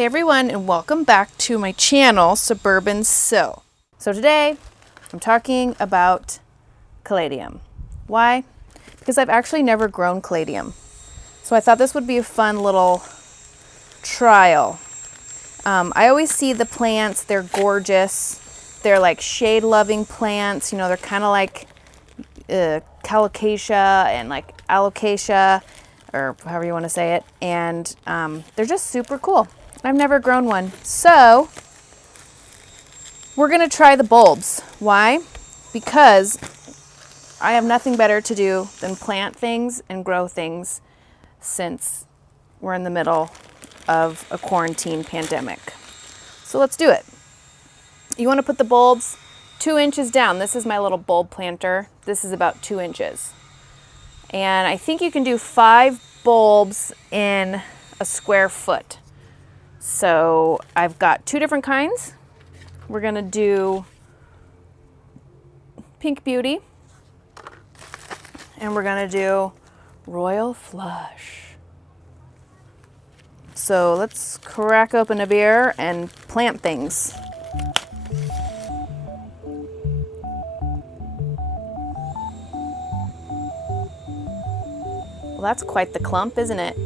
Hey everyone, and welcome back to my channel, Suburban Sill. So today, I'm talking about Caladium. Why? Because I've actually never grown Caladium. So I thought this would be a fun little trial. I always see the plants, they're gorgeous. They're like shade-loving plants, you know, they're kind of like calocasia and like alocasia, or however you want to say it. And they're just super cool. I've never grown one. So we're gonna try the bulbs. Why? Because I have nothing better to do than plant things and grow things since we're in the middle of a quarantine pandemic. So let's do it. You wanna put the bulbs 2 inches down. This is my little bulb planter. This is about 2 inches. And I think you can do 5 bulbs in a square foot. So I've got 2 different kinds. We're gonna do Pink Beauty, and we're gonna do Royal Flush. So let's crack open a beer and plant things. Well, that's quite the clump, isn't it?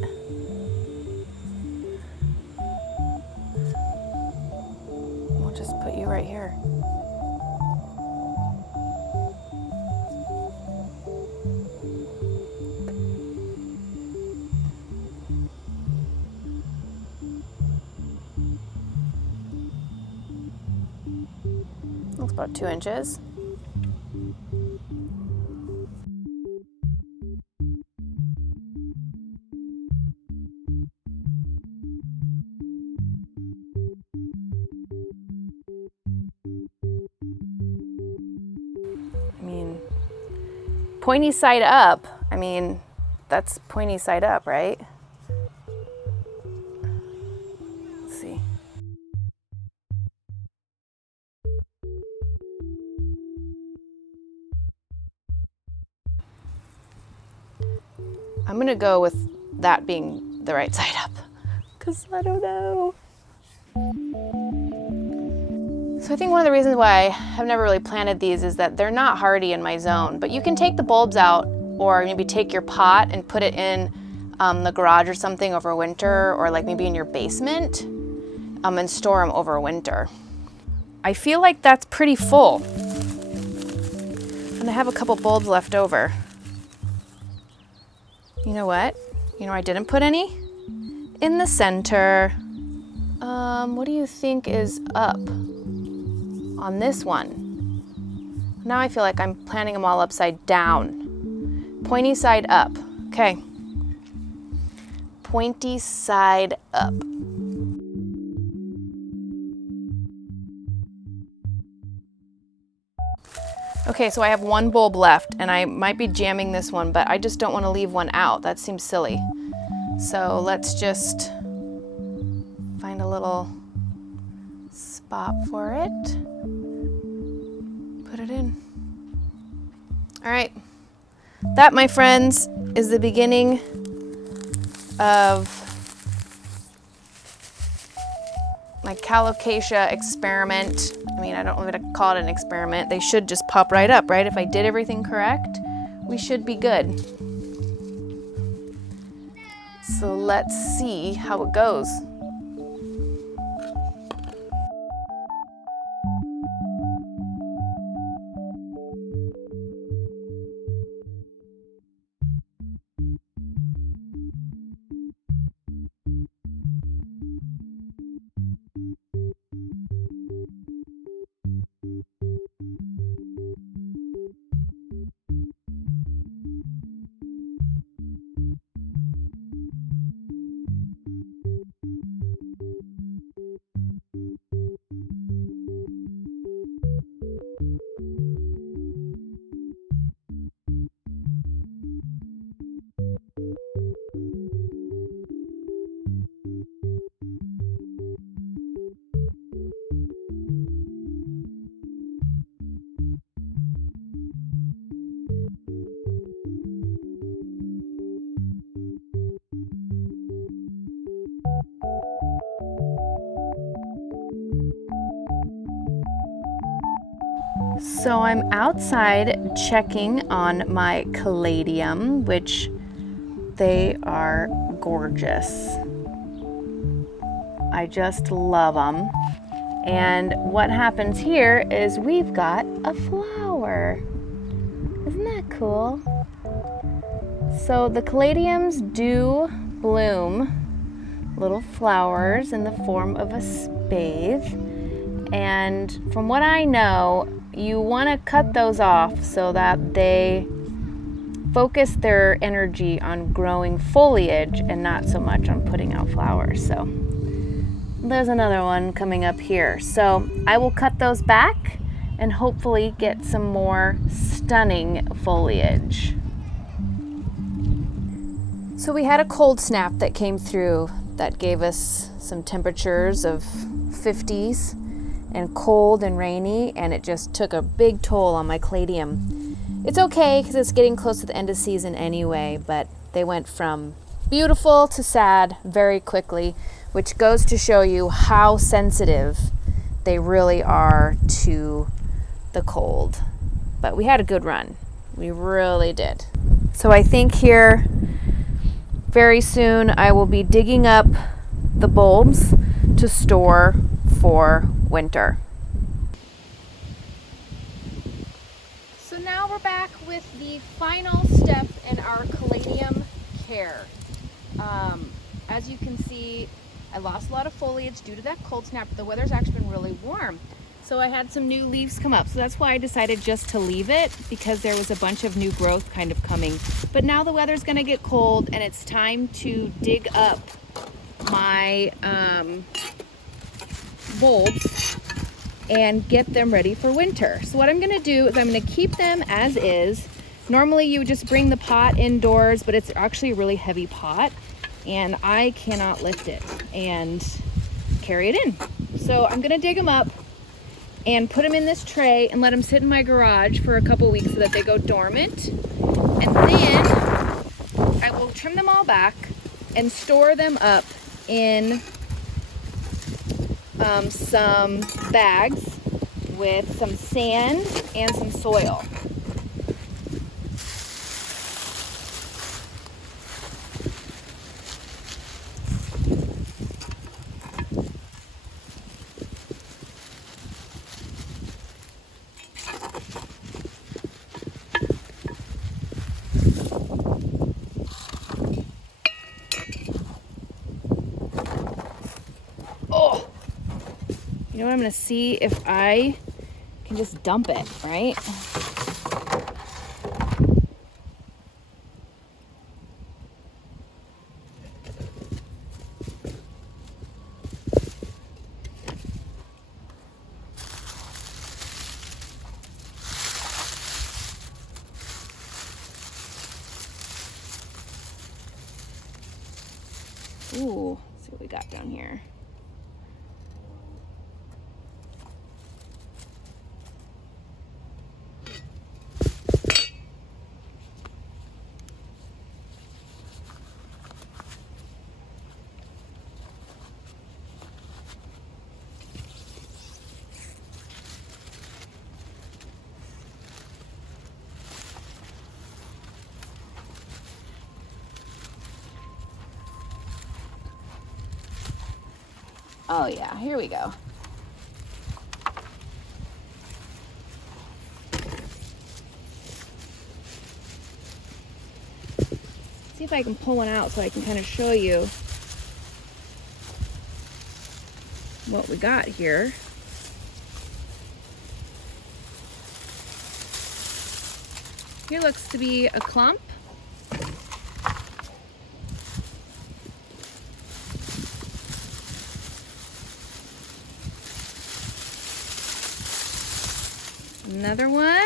We'll just put you right here. That's about 2 inches. I mean, pointy side up. I mean, that's pointy side up, right? Let's see. I'm gonna go with that being the right side up, because I don't know. So I think one of the reasons why I've never really planted these is that they're not hardy in my zone, but you can take the bulbs out or maybe take your pot and put it in the garage or something over winter, or like maybe in your basement and store them over winter. I feel like that's pretty full. And I have a couple bulbs left over. You know what? You know, I didn't put any in the center. What do you think is up on this one? Now I feel like I'm planting them all upside down. Pointy side up. Okay. Pointy side up. Okay, so I have 1 bulb left, and I might be jamming this one, but I just don't want to leave one out. That seems silly. So let's just find a little spot for it. Put it in. All right. That, my friends, is the beginning of my calocasia experiment. I mean, I don't know if to call it an experiment. They should just pop right up, right? If I did everything correct, we should be good. So let's see how it goes. So I'm outside checking on my Caladium, which they are gorgeous. I just love them. And what happens here is we've got a flower. Isn't that cool? So the Caladiums do bloom little flowers in the form of a spade. And from what I know, you want to cut those off so that they focus their energy on growing foliage and not so much on putting out flowers. So there's another one coming up here. So I will cut those back and hopefully get some more stunning foliage. So we had a cold snap that came through that gave us some temperatures of 50s and cold and rainy, and it just took a big toll on my Cladium. It's okay because it's getting close to the end of season anyway, but they went from beautiful to sad very quickly, which goes to show you how sensitive they really are to the cold. But we had a good run. We really did. So I think here very soon I will be digging up the bulbs to store for winter. So now we're back with the final step in our Caladium care. As you can see, I lost a lot of foliage due to that cold snap, but the weather's actually been really warm. So I had some new leaves come up. So that's why I decided just to leave it, because there was a bunch of new growth kind of coming. But now the weather's gonna get cold and it's time to dig up my bulbs and get them ready for winter. So what I'm gonna do is I'm gonna keep them as is. Normally you would just bring the pot indoors, but it's actually a really heavy pot and I cannot lift it and carry it in. So I'm gonna dig them up and put them in this tray and let them sit in my garage for a couple weeks so that they go dormant. And then I will trim them all back and store them up in some bags with some sand and some soil. Oh! You know what, I'm gonna see if I can just dump it, right? Ooh, let's see what we got down here. Oh yeah, here we go. See if I can pull one out so I can kind of show you what we got here. Here looks to be a clump. Another one.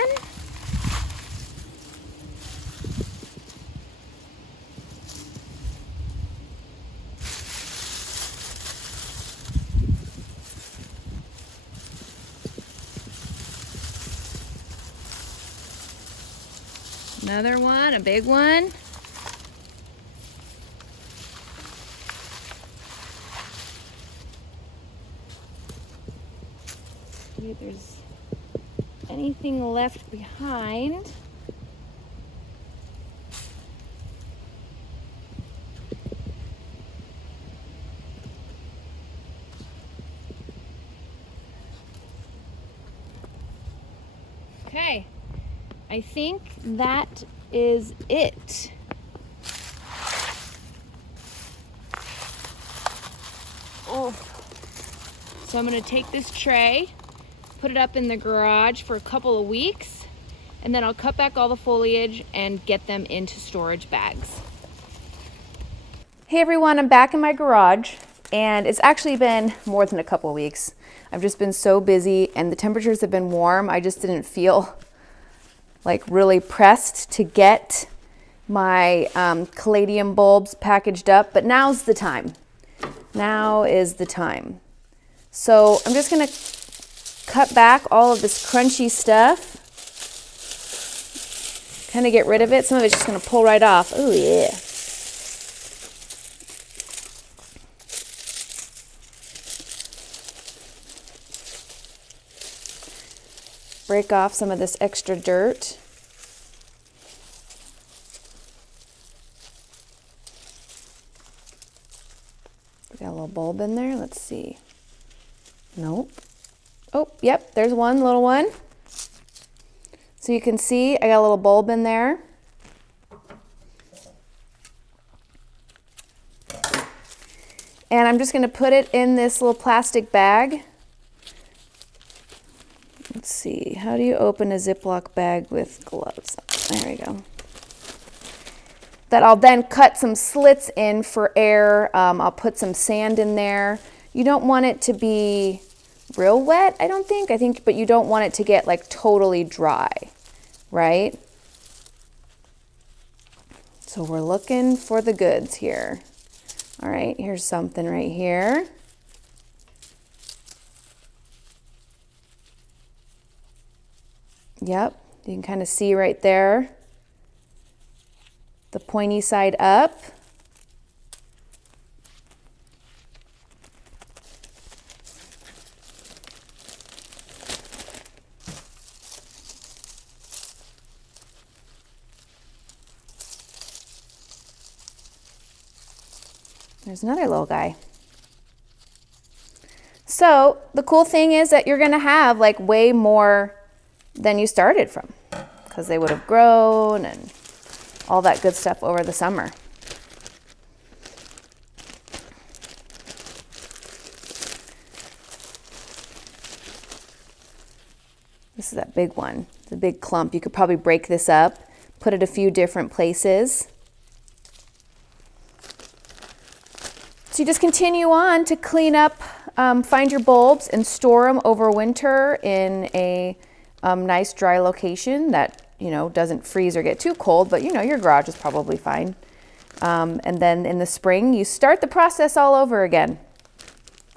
Another one, a big one. See, there's anything left behind. Okay, I think that is it. Oh, so I'm gonna take this tray, put it up in the garage for a couple of weeks, and then I'll cut back all the foliage and get them into storage bags. Hey everyone, I'm back in my garage, and it's actually been more than a couple of weeks. I've just been so busy and the temperatures have been warm. I just didn't feel like really pressed to get my Caladium bulbs packaged up, but now's the time. Now is the time. So I'm just gonna cut back all of this crunchy stuff, kind of get rid of it. Some of it's just gonna pull right off. Oh yeah. Break off some of this extra dirt. We got a little bulb in there. Let's see. Nope. Oh, yep, there's one little one. So you can see I got a little bulb in there. And I'm just going to put it in this little plastic bag. Let's see, how do you open a Ziploc bag with gloves? There we go. That I'll then cut some slits in for air. I'll put some sand in there. You don't want it to be real wet, I don't think, but you don't want it to get like totally dry, right? So we're looking for the goods here. All right, here's something right here. Yep, you can kind of see right there, the pointy side up. There's another little guy. So the cool thing is that you're gonna have like way more than you started from, because they would have grown and all that good stuff over the summer. This is that big one, the big clump. You could probably break this up, put it a few different places. So you just continue on to clean up, find your bulbs and store them over winter in a nice dry location that, you know, doesn't freeze or get too cold, but you know, your garage is probably fine. And then in the spring, you start the process all over again.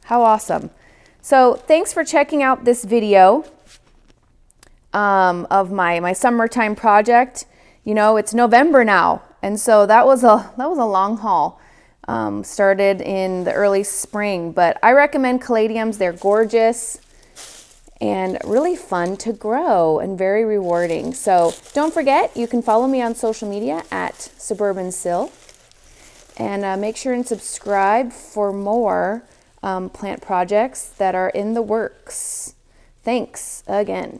How awesome. So thanks for checking out this video of my summertime project. You know, it's November now, and so that was a long haul. Started in the early spring, but I recommend Caladiums. They're gorgeous and really fun to grow and very rewarding. So don't forget, you can follow me on social media at Suburban Sill, and make sure and subscribe for more plant projects that are in the works. Thanks again.